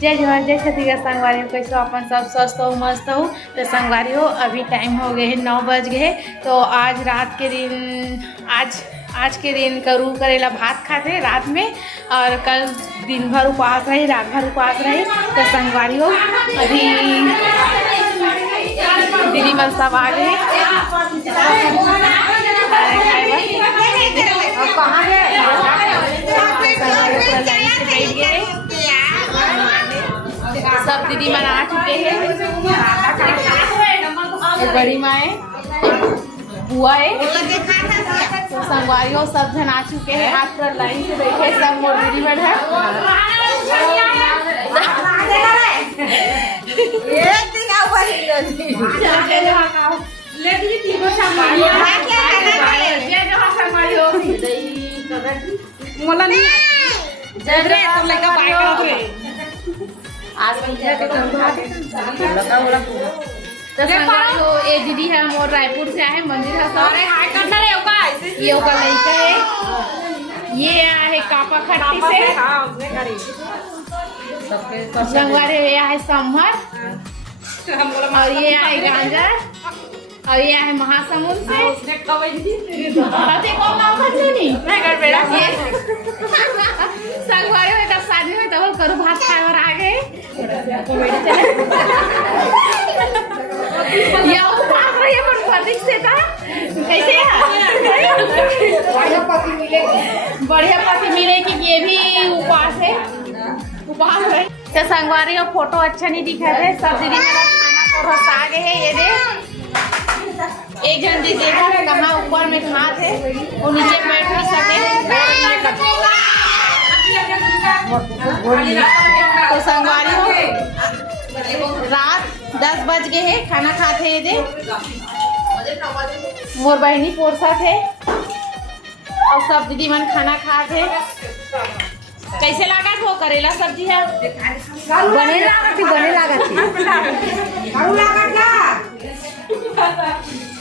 जय जोहर जय छत्तीसगढ़ संगवारी हो। कैसे अपन सब स्वस्थ हो मस्त हो। तो संगवारी हो अभी टाइम हो गए है 9 बज गए। तो आज रात के दिन आज के दिन करू करेला भात खाते रात में, और कल दिन भर उपवास रही, रात भर उपवास रही। तो संगवारी हो अभी दीदी मन सब आ गए बैठ गए। सब दीदी मन आ चुके हैं, बड़ी माँ है, बुआ है, तो संगवारी हो सब जन आ चुके हैं। आज पूरा लाइन से बैठे सब मोर दीदी बन है। ये दीदी है मोर रायपुर से आए, मंदिर है सब ये लड़का है, ये है कापा खट्टी से संगवारी, ये है समर, और ये है गांजा, और ये है महासमुंद से संगवारी हो तब शादी में तब करू भात खाए और आ गए। कैसे बढ़िया पति मिले कि ये भी उपवास है, उपवास है। तो संगवारी हो फोटो अच्छा नहीं दिखा है। सब दीदी मेरा खाना को रस आ गए है। ये दे एक जन दीदी देखा कहाँ ऊपर में कहाँ थे, वो नीचे बैठ नहीं सके। तो संगवारी हो रात 10 बज गए हैं, खाना खाते ये दे मोर बहनी पोरसा थे और सब दीदी मन खाना खाते। कैसे लगा वो करेला सब्जी है? बने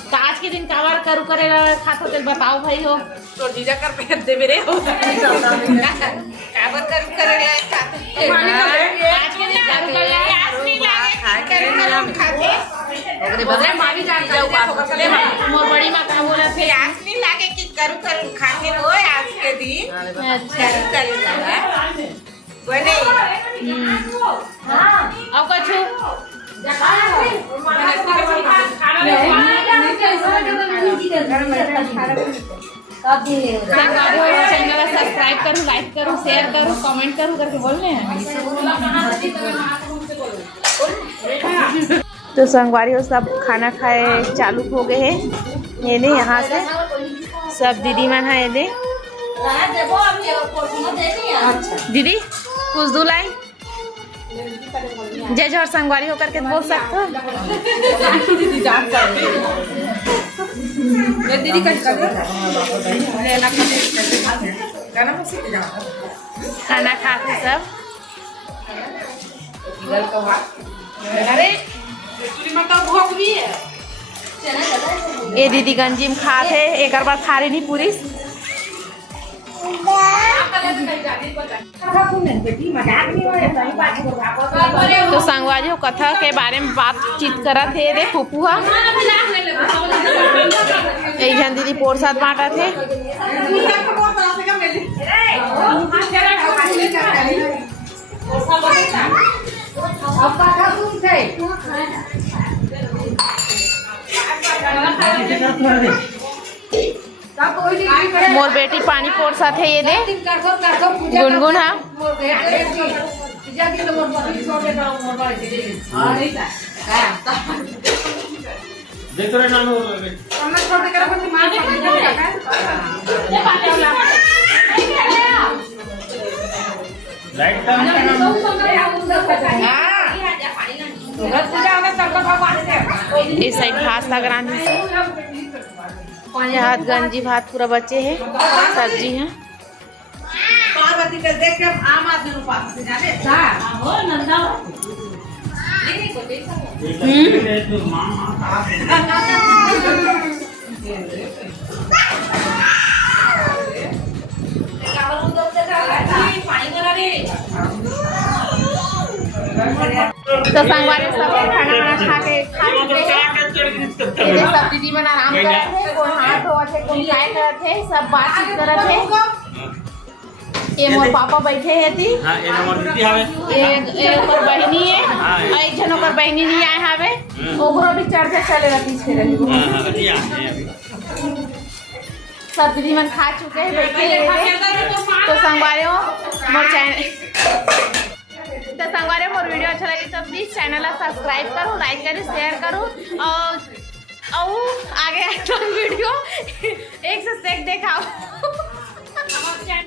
तो आज के दिन कावर करू करेला खाते तो बताओ भाई हो। तो जीजा कर पे दे मेरे हो कावर करू करेला खाते आज के दिन करू करेला खाते ओकरे बदले मावी जान जाऊ बात चले मोर बड़ी माँ का बोला थे आज नहीं लागे कि करू खाते हो आज के दिन। अच्छा करेला बने अब कछु चैनल सब्सक्राइब करूँ, लाइक करूँ, शेयर करूँ, कमेंट करूँ करके बोल रहे हैं। तो संगवारी हो सब खाना खाए चालू हो गए हैं। ये दे यहाँ से सब दीदी मन है। ये दे दीदी कुछ दो लाइन जय जोहर संगवारी होकर के बोल सकते हो। दीदी खाना खाते सब। ये दीदी गंजी में खाते एक बार थारी नहीं पूरी। तो संगवारी हो कथा के बारे में बातचीत करा थे रे फूफुआ एक जन दीदी प्रसाद बांटा थे। मोर बेटी पानी पोरसा थे। ये दे गुनगुन है इस साइड भात लग रहा है। हाथ गंजी भात पूरा बचे हैं, सब्जी है। पार्वती का देख के आम आदमी को पास से जाने हो नंदा नहीं को देखा पानी करा रे तो संगवारी सब खाना वाना खा चुके हैं। ये सब दीदी मन आराम करत है, कोई हाथ धोवत है, कोई काय करत है, सब बातचीत करत है। ये मोर पापा बैठे है थी, एक और बहनी है और एक जन ओकर बहनी नहीं आए हवे, ओकरो भी चर्चा चले रही पीछे रही। सब दीदी मन खा चुके हैं, बैठे हैं। तो संगवारियों मोर चैनल मोर वीडियो अच्छा लगे तो प्लीज चैनल सब्सक्राइब करो, लाइक करो, शेयर करो और आगे वीडियो एक से एक देखाओ।